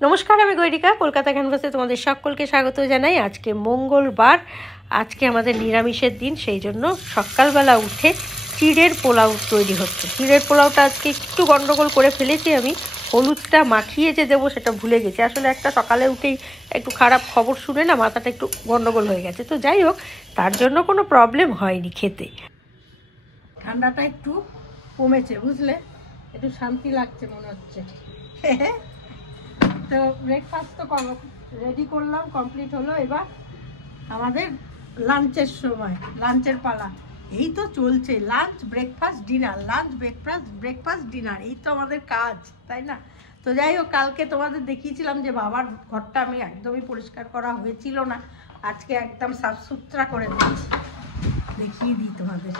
নমস্কার, আমি গৈরিকা। কলকাতা ক্যানভাসে তোমাদের সকলকে স্বাগত জানাই। আজকে মঙ্গলবার, আজকে আমাদের নিরামিষের দিন, সেই জন্য সকালবেলা উঠে চিড়ের পোলাও তৈরি হচ্ছে। চিড়ের পোলাওটা আজকে একটু গন্ডগোল করে ফেলেছি আমি, হলুদটা মাখিয়ে যে দেবো সেটা ভুলে গেছি। আসলে একটা সকালে উঠেই একটু খারাপ খবর শুনে না মাথাটা একটু গন্ডগোল হয়ে গেছে। তো যাই হোক, তার জন্য কোনো প্রবলেম হয়নি খেতে। ঠান্ডাটা একটু কমেছে, বুঝলে, একটু শান্তি লাগছে মনে হচ্ছে। তো ব্রেকফাস্ট তো রেডি করলাম, কমপ্লিট হলো। এবার আমাদের লাঞ্চের সময়, লাঞ্চের পালা। এই তো চলছে lunch breakfast dinner, lunch breakfast dinner, এই তো আমাদের কাজ, তাই না? তো যাই হোক, কালকে তোমাদের দেখিয়েছিলাম যে বাবার ঘরটা আমি একদমই পরিষ্কার করা হয়েছিল না, আজকে একদম সাফ সুতরা করে দিয়েছি। দেখিয়ে দিই তোমাদের,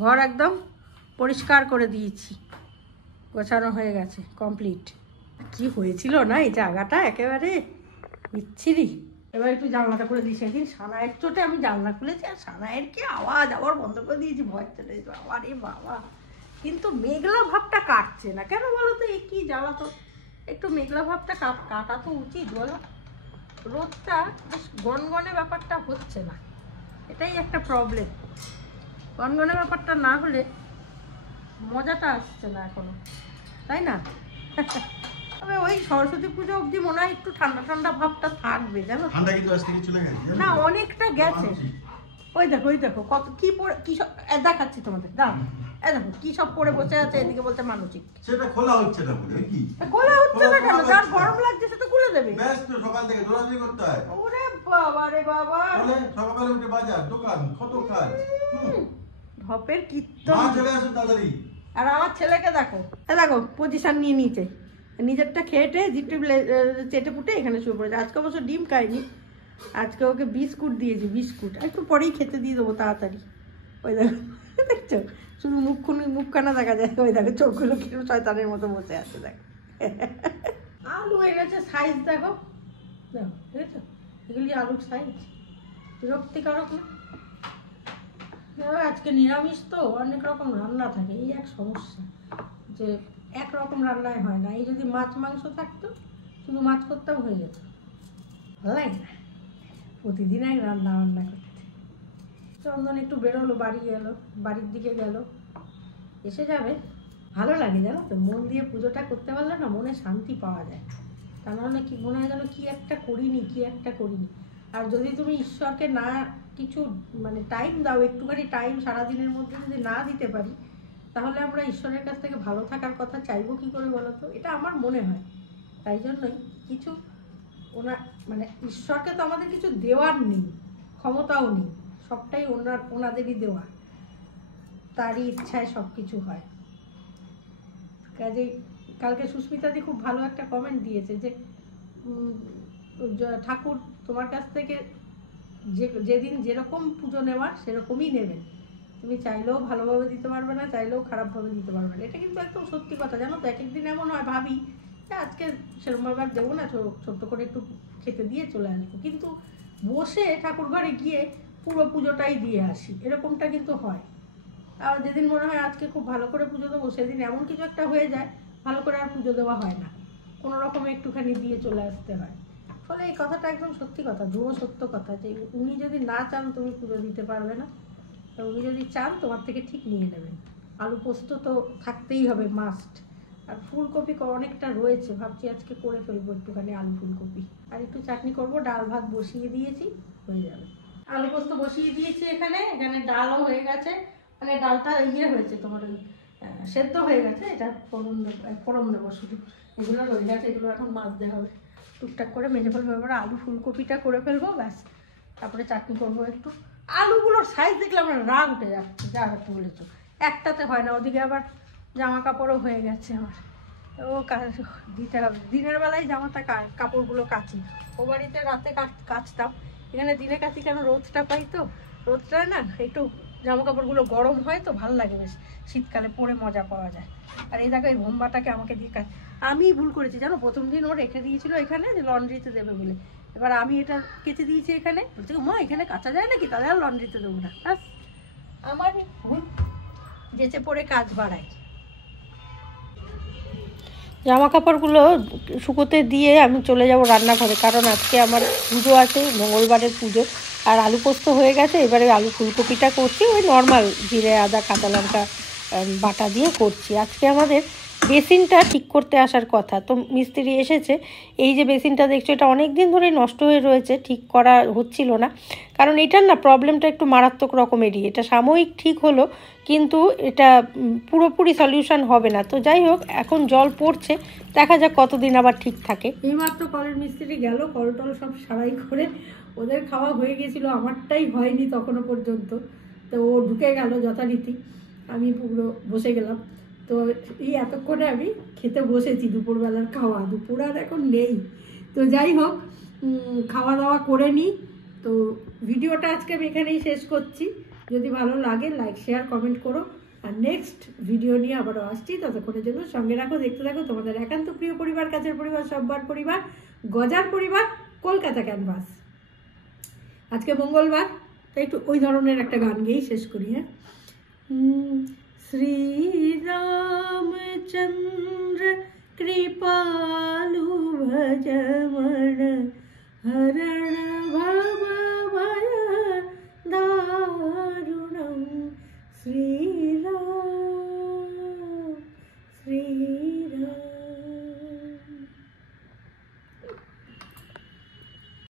ঘর একদম পরিষ্কার করে দিয়েছি, গোছানো হয়ে গেছে, কমপ্লিট। কি হয়েছিল না এই জায়গাটা, একেবারে বিচ্ছিরি। এবার একটু জানলাটা করে দিই। সেদিন সানায়ের চোটে আমি জানলা খুলেছি, আর সানায়ের কি আওয়াজ, আবার বন্ধ করে দিয়েছি, ভয় চলে যেত। আরে বাবা, কিন্তু মেঘলা ভাবটা কাটছে না কেন বলো তো? এই কি জ্বালা তো। একটু মেঘলা ভাবটা কাটা তো উচিত বলো। রোদটা বেশ গনগনে ব্যাপারটা হচ্ছে না, এটাই একটা প্রবলেম। গনগনে ব্যাপারটা না হলে মজাটা আসছে না এখনো, তাই না? তবে ওই সরস্বতী পুজো অবধি মনে হয় একটু ঠান্ডা ঠান্ডা ভাবটা থাকবে, জানো? ঠান্ডা কিন্তু আজ থেকে চলে গেছে না, অনেকটা গেছে। ওই দেখো কত কি পরে, কি সব দেখাচ্ছি তোমাদের, দাও। এই দেখো কি সব পরে বসে আছে, এদিকে বলতে মানসিক। সেটা খোলা হচ্ছে না বলে কি? খোলা হচ্ছে না কেন? যার গরম লাগছে সেটা খুলে দেবে। ব্যাস তো, সকাল থেকে দৌড়াদৌড়ি করতে হয়। ওরে বাবা রে বাবা, বলে সকালে উঠে বাজার, দোকান, কত কাজ। ধপের কীর্তন। মা চলে আসুন তাড়াতাড়ি। আর আমার ছেলেকে দেখো, দেখো পজিশন নিয়ে নিচে, নিজেরটা খেয়েটে জিপটে চেটে পুটে এখানে শুয়ে পড়েছে। আজকে অবশ্য ডিম খাইনি, আজকে ওকে বিস্কুট দিয়েছি, বিস্কুট একটু পরেই খেতে দিয়ে দেবো তাড়াতাড়ি। ওই দেখো, দেখছো, শুধু মুখখানা দেখা যায়। ওই দেখো চোখগুলো কিরকম শয়তানের মতো বসে আছে, দেখো। আলু এনেছে, সাইজ দেখো, দেখো দেখেছো, এগুলি আলুর সাইজ, বিরক্তিকারক না? আজকে নিরামিষ তো, অনেক রকম রান্না থাকে, এই এক সমস্যা যে একরকম রান্নায় হয় না। এই যদি মাছ মাংস থাকতো, শুধু মাছ করতেও হয়ে যেত। ভালো লাগে না প্রতিদিন এক রান্না করতে। চন্দন একটু বেরোলো, বাড়ির দিকে গেল, এসে যাবে। ভালো লাগে জানো তো, মন দিয়ে পুজোটা করতে পারলে না মনে শান্তি পাওয়া যায়। তা নাহলে কি মনে হয় যেন কি একটা করিনি। আর যদি তুমি ঈশ্বরকে না কিছু মানে টাইম দাও, একটুখানি টাইম সারাদিনের মধ্যে যদি না দিতে পারি, তাহলে আমরা ঈশ্বরের কাছ থেকে ভালো থাকার কথা চাইবো কি করে বলো তো? এটা আমার মনে হয়। তাই জন্যই কিছু মানে ঈশ্বরকে তো আমাদের কিছু দেওয়ার নেই, ক্ষমতাও নেই, সবটাই ওনাদেরই দেওয়া, তারই ইচ্ছায় সব কিছু হয়। কাজেই কালকে সুস্মিতাদি খুব ভালো একটা কমেন্ট দিয়েছে যে ঠাকুর তোমার কাছ থেকে যেদিন যেরকম পুজো নেওয়ার সেরকমই নেবেন, তুমি চাইলেও ভালোভাবে দিতে পারবে না, চাইলেও খারাপভাবে দিতে পারবে না। এটা কিন্তু একদম সত্যি কথা, জানো তো? এক একদিন এমন হয় ভাবি যে আজকে সেরকমভাবে আর দেবো না, ছোট্ট করে একটু খেতে দিয়ে চলে আসবো, কিন্তু বসে ঠাকুর ঘরে গিয়ে পুরো পুজোটাই দিয়ে আসি, এরকমটা কিন্তু হয়। আর যেদিন মনে হয় আজকে খুব ভালো করে পুজো দেবো, সেদিন এমন কিছু একটা হয়ে যায়, ভালো করে আর পুজো দেওয়া হয় না, কোনো রকমে একটুখানি দিয়ে চলে আসতে হয়। ফলে এই কথাটা একদম সত্যি কথা, ধ্রুব সত্য কথা, যে উনি যদি না চান তুমি পুজো দিতে পারবে না, তো উনি যদি চান তোমার থেকে ঠিক নিয়ে নেবেন। আলু পোস্ত তো থাকতেই হবে, মাস্ট। আর ফুলকপি অনেকটা রয়েছে, ভাবছি আজকে করে ফেলবো একটুখানি আলু ফুলকপি, আর একটু চাটনি করবো। ডাল ভাত বসিয়ে দিয়েছি, হয়ে যাবে। আলু পোস্ত বসিয়ে দিয়েছি, এখানে ডালও হয়ে গেছে, মানে ডালটা হয়েছে তোমার ওই সেদ্ধ হয়ে গেছে। এটা ফোড়ন দেবো শুধু, এগুলো রয়ে গেছে, এগুলো এখন মাছ দেওয়া হবে। টুকটাক করে মেজে ফেলবো, এবার আলু ফুলকপিটা করে ফেলবো, ব্যাস। তারপরে চাটনি করবো একটু। আলুগুলোর সাইজ দেখলে আমার রাগ উঠে যাচ্ছে, যা একটু বলেছো, একটাতে হয় না। ওদিকে আবার জামা কাপড়ও হয়ে গেছে আমার, ও দিতে হবে। দিনের বেলায় কাপড়গুলো কাচি, ও বাড়িতে রাতে কাচতাম, এখানে দিনে কাচি কেন, রোদটা পাই তো, রোদটা না একটু জামা কাপড়গুলো গরম হয় তো ভালো লাগে, বেশ শীতকালে পরে মজা পাওয়া যায়। আর এই দেখো এই ভোম্বাটাকে আমাকে দিয়ে আমি ভুল করেছি জানো, প্রথম দিন ও রেখে দিয়েছিল এখানে যে লন্ড্রিতে দেবে বলে, এবার আমি এটা কেচে দিয়েছি এখানে, বলছি মা এখানে কাচা যায় নাকি, তাহলে আর লন্ড্রিতে দেবো না। ব্যাস আমার ভুল, যেচে পড়ে কাজ বাড়ায়। জামা কাপড়গুলো শুকোতে দিয়ে আমি চলে যাব রান্নাঘরে, কারণ আজকে আমার পুজো আছে, মঙ্গলবারের পুজো। আর আলু পোস্ত হয়ে গেছে, এবারে আলু ফুলকপিটা করছি, ওই নর্মাল জিরে আদা কাঁচা লঙ্কা বাটা দিয়ে করছি। আজকে আমাদের বেসিনটা ঠিক করতে আসার কথা, তো মিস্ত্রি এসেছে। এই যে বেসিনটা দেখছো, এটা অনেক দিন ধরে নষ্ট হয়ে রয়েছে, ঠিক করা হচ্ছিল না, কারণ এটার না প্রবলেমটা একটু মারাত্মক রকমেরই। এটা সাময়িক ঠিক হলো, কিন্তু এটা পুরোপুরি সলিউশন হবে না। তো যাই হোক, এখন জল পড়ছে, দেখা যাক কতদিন আবার ঠিক থাকে। এইমাত্র কলের মিস্ত্রি গেল, কল টল সব সারাই করে, ওদের খাওয়া হয়ে গেছিলো, আমারটাই হয়নি তখনও পর্যন্ত। তো ও ঢুকে গেল যথারীতি, আমি পুরো বসে গেলাম। তো এই এতক্ষণে আমি খেতে বসেছি দুপুরবেলার খাওয়া, দুপুর আর এখন নেই। তো যাই হোক, খাওয়া দাওয়া করে নিই। তো ভিডিওটা আজকে আমি এখানেই শেষ করছি। যদি ভালো লাগে লাইক শেয়ার কমেন্ট করো, আর নেক্সট ভিডিও নিয়ে আবারও আসছি। ততক্ষণের জন্য সঙ্গে রাখো, দেখতে থাকো তোমাদের একান্ত প্রিয় পরিবার, কাছের পরিবার, সব্বার পরিবার, গজার পরিবার, কলকাতা ক্যানভাস। আজকে মঙ্গলবার, তাই একটু ওই ধরনের একটা গান গেয়েই শেষ করি। হ্যাঁ, শ্রী রামচন্দ্র কৃপালু ভজমন হরণ